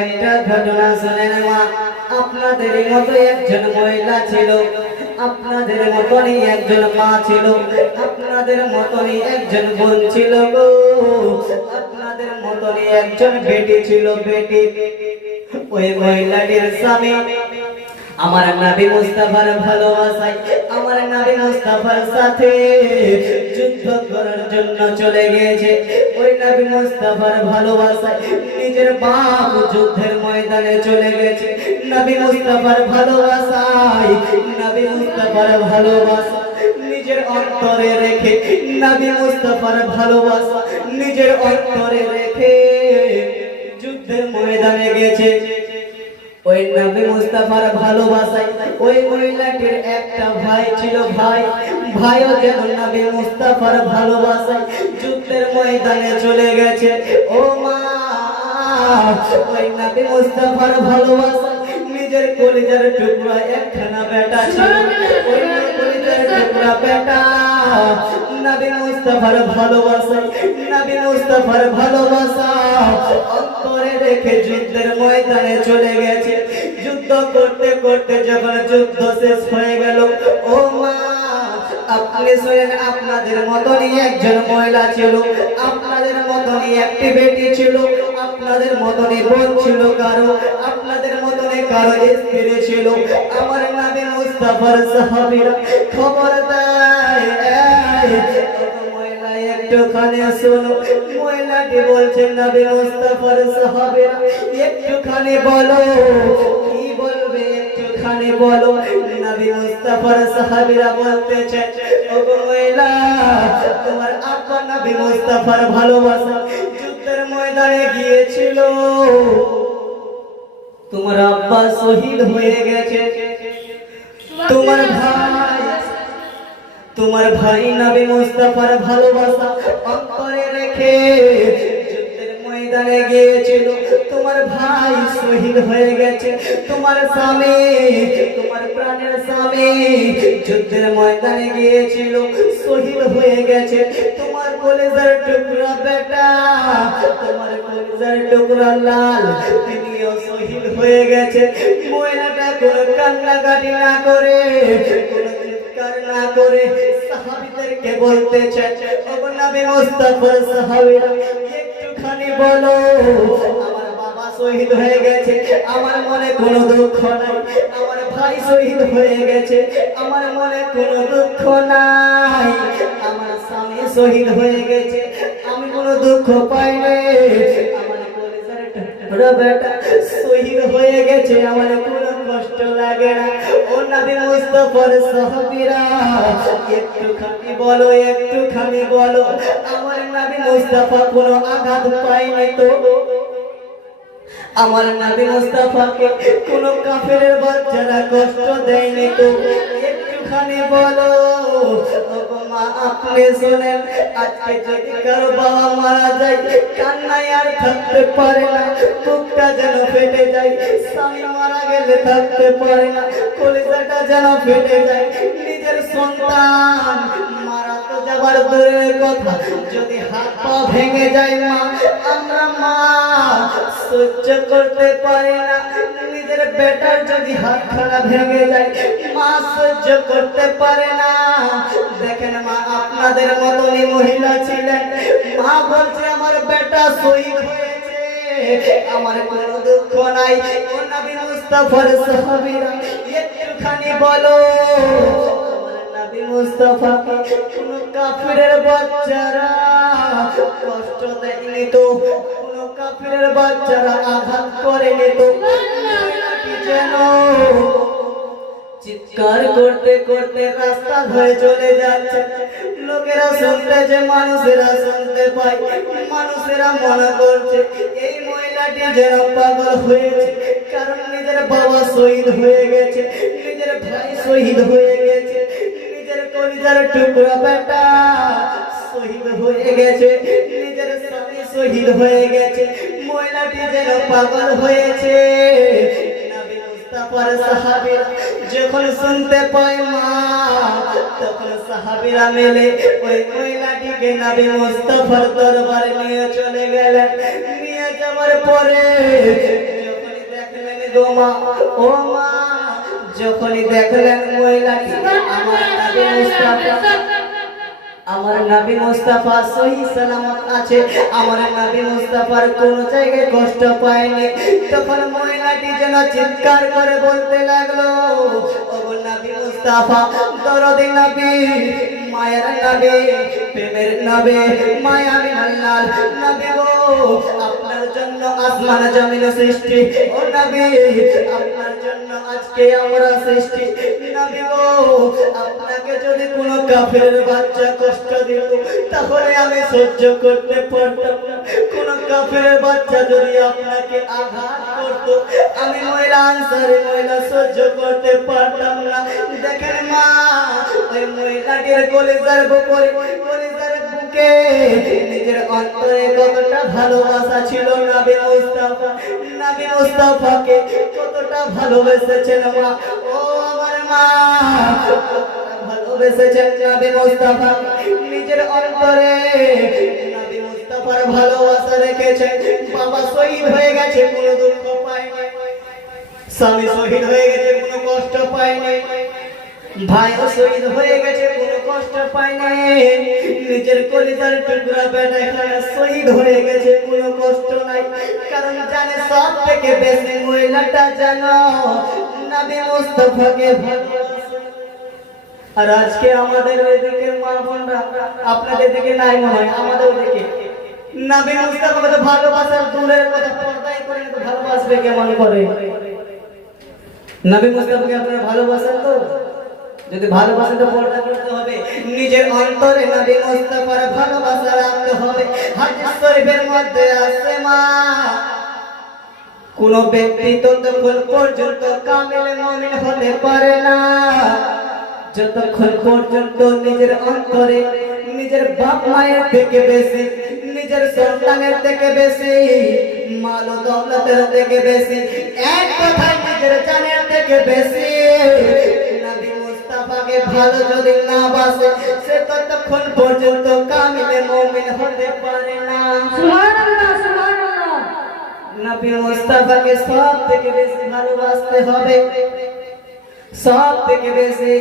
একটা ঘটনা শুনেন মা, আপনাদের মতো একজন মহিলা ছিল, আপনাদের মতনই একজন মা ছিল, আপনাদের মতনই একজন বোন ছিল গো, আপনাদের মতনই একজন বেটি ছিল, বেটি। ওই মহিলাটির স্বামী আমার নবী মুস্তাফার ভালোবাসায় আমার নবী মুস্তাফার সাথে যুদ্ধ করার জন্য চলে গিয়েছে। ওই নবী মুস্তাফার ভালোবাসায় নিজের বাপ যুদ্ধের ময়দানে চলে গেছে। নবী মুস্তাফার ভালোবাসায় নবী মুস্তাফার ভালোবাসা নিজের অন্তরে রেখে নবী মুস্তাফার ভালোবাসা নিজের অন্তরে রেখে যুদ্ধের ময়দানে গেছে। ওই নবী মুস্তাফার ভালোবাসায় ওই মহিলাটির একটা ভাই ছিল, ভাইও যেন নবী মুস্তাফার ভালোবাসায় যুদ্ধের ময়দানে চলে গেছে। ও মা, ওই নবী মুস্তাফার ভালোবাসায় নিজের কলিজার টুকরা একখানা বেটা ছিল, ওই কলিজার টুকরা বেটা নবী মুস্তাফার ভালোবাসায় নবী মুস্তাফার ভালোবাসা অন্তরে রেখে যুদ্ধের ময়দানে চলে গেছে। যুদ্ধ করতে করতে যখন যুদ্ধ শেষ হয়ে গেল, ও মা আপনি শুনেন, আপনাদের মতনই একজন মহিলা ছিল, আপনাদের মতনই একটি বেটি ছিল, আপনাদের মতনই বোন ছিল কারো, আপনাদের মতনই কারো স্ত্রী ছিল। আমার নবী মুস্তাফার সাহাবীরা খবর দেয়, মহিলা একটুখানি শোনো। মহিলাটি বলছেন, নবী মুস্তাফার সাহাবীরা একটুখানি বলো, কি বলবে একটুখানি বলো। নবী মুস্তাফার সাহাবীরা বলতেছে, ওগো মহিলা, তোমার আব্বা নবী মুস্তাফার ভালোবাসা যুদ্ধের ময়দানে গিয়েছিল, তোমার আব্বা শহীদ হয়ে গেছে, তোমার ভাই নবী মুস্তাফার ভালোবাসা অন্তরে রেখে যুদ্ধের ময়দানে গিয়েছিল, তোমার ভাই শহীদ হয়ে গেছে, তোমার স্বামী তোমার প্রাণের স্বামী যুদ্ধের ময়দানে গিয়েছিল, শহীদ হয়ে গেছে, তোমার কলিজার টুকরা বেটা তোমার কলিজার টুকরা লাল তিনিও শহীদ হয়ে গেছে। মহিলাটা কোনো কান্নাকাটি না করে, কোনো চিৎকার না করে সাহাবীদেরকে বলতেছে, ওগো নবী মুস্তাফার সাহাবীরা একটুখানি বলো, আমার বাবা শহীদ হয়ে গেছে, আমার মনে কোনো দুঃখ নাই, আমার ভাই শহীদ হয়ে গেছে, আমার মনে কোনো দুঃখ নাই, আমার স্বামী শহীদ হয়ে গেছে, আমি কোনো দুঃখ পাইনি, আমার কলিজার টুকরা বেটা শহীদ হয়ে গেছে, আমার কোনো কষ্ট লাগে না। ও নবী মুস্তাফার সাহাবীরা একটুখানি বলো, একটুখানি বলো, আমার নবী মুস্তাফা কোনো আঘাত পায়নি তো, আমার নবী মুস্তাফাকে কোনো কাফেরের বাচ্চারা কষ্ট দেয়নি তো, একটুখানি বলো। মা আপনি শুনেন, আজকে যদি কারো বাবা মারা যায়, কান্নায় আর থাকতে পারে না, বুকটা যেন ফেটে যায়, স্বামী মারা গেলে থাকতে পারে না, কলিজাটা যেন ফেটে যায়, নিজের সন্তান মারা তো যাবার দূরের কথা, যদি হাত পা ভেঙে যায় মা, আমরা মা সহ্য করতে পারি না, নিজের বেটার যদি হাতখানা ভেঙে যায় মা সহ্য করতে পারে না। দেখেন মা, আপনাদের মতনই মহিলা ছিলেন, মা বলছে আমার বেটা শহীদ হয়েছে, আমার কোনো দুঃখ নাই। ও নবী মুস্তাফার সাহাবীরা একটুখানি বলো, আমার নবী মুস্তাফাকে কোনো কাফিরের বাচ্চারা কষ্ট দেয়নি তো, কোনো কাফিরের বাচ্চারা আঘাত করেনি তো, যেন চিৎকার করতে করতে রাস্তা ধরে চলে যাচ্ছে, লোকেরা শুনতেছে, মানুষেরা শুনতে পায়, মানুষেরা মনে করছে এই মহিলাটি যেন পাগল হয়েছে, কারণ নিজের বাবা শহীদ হয়ে গেছে, নিজের ভাই শহীদ হয়ে গেছে, নিজের কলিজার টুকরা বেটা শহীদ হয়ে গেছে, নিজের স্বামী শহীদ হয়ে গেছে, মহিলাটি যেন পাগল হয়েছে। মুস্তাফার সাহাবীরা যখন শুনতে পায় মা, তখন সাহাবীরা মিলে ওই মহিলাটিকে নবী মুস্তাফার দরবারে নিয়ে চলে গেলেন। নিয়ে যাওয়ার পরে ও মা যখনই দেখলেন মহিলাটি আমার নবী মুস্তাফা সহি সালামত আছে, আমার নবী মুস্তাফার কোন জায়গায় কষ্ট পায়নি, তখন মহিলাটি যেন চিৎকার করে বলতে লাগলো, ও নবী মুস্তাফা দরদি নবী, মায়ের নবী, প্রেমের নবী, মায়াবী আল্লাহ নবী গো, আপনার জন্য আসমান জমিন সৃষ্টি, ও নবী আপনার জন্য আজকে আমরা সৃষ্টি, নবী গো আপনাকে যদি কোনো কাফেরের বাচ্চা কষ্ট দিত তাহলে আমি সহ্য করতে পারতাম না, কোন কাফেরের বাচ্চা যদি আপনাকে আঘাত করত আমি মহিলা আনসারি মহিলা সহ্য করতে পারতাম না। দেখেন মা ওই মহিলাটির কলিজার বুকে নিজের অন্তরে কতটা ভালোবাসা ছিল, নবী মুস্তাফাকে কতটা ভালোবেসেছেন মা, ও আমার মা ভালোবেসেছেন নবী মুস্তাফা, নিজের অন্তরে নবী মুস্তাফার ভালোবাসা রেখেছেন। বাবা শহীদ হয়ে গেছে কোনো দুঃখ পায়নি, স্বামী শহীদ হয়ে গেছে কোনো কষ্ট পায়নি, ভাইও শহীদ হয়ে গেছে কোনো কষ্ট পায়নি, নিজের কলিজার টুকরা বেটা শহীদ হয়ে গেছে কোনো কষ্ট নাই, কারণ জানে সব থেকে বেশি মহিলাটা জানো নবী মুস্তাফাকে ভালোবাসে। আর আজকে আমাদের ওইদিকে মা বোনরা, আপনাদের দিকে নাই মনে হয়, আমাদের ওইদিকে নবী মুস্তাফাকে তো ভালোবাসার দূরের কথা, পর্দাই করে তো ভালোবাসবে কেমন করে? নবী মুস্তাফাকে আপনারা ভালোবাসেন তো? যদি ভালোবাসেন তো পর্দা করতে হবে, নিজের অন্তরে নবী মুস্তাফার ভালোবাসা রাখতে হবে। হাদিস শরীফের মধ্যে আছে মা কোন ব্যক্তি ততক্ষণ পর্যন্ত কামিল মুমিন হতে পারে না যতক্ষণ পর্যন্ত নিজের অন্তরে নিজের বাপ মায়ের থেকে বেশি, নিজের সন্তানের থেকে বেশি, মাল ও দৌলতের থেকে বেশি, এক কথায় নিজের জানের থেকে বেশি নবী মুস্তাফাকে ভালো যদি না বাসে সে ততক্ষণ পর্যন্ত কামিল মুমিন হতে পারে না। সুবহানাল্লাহ সুবহানাল্লাহ। নবী মুস্তাফাকে সব থেকে বেশি ভালোবাসতে হবে, সব থেকে বেশি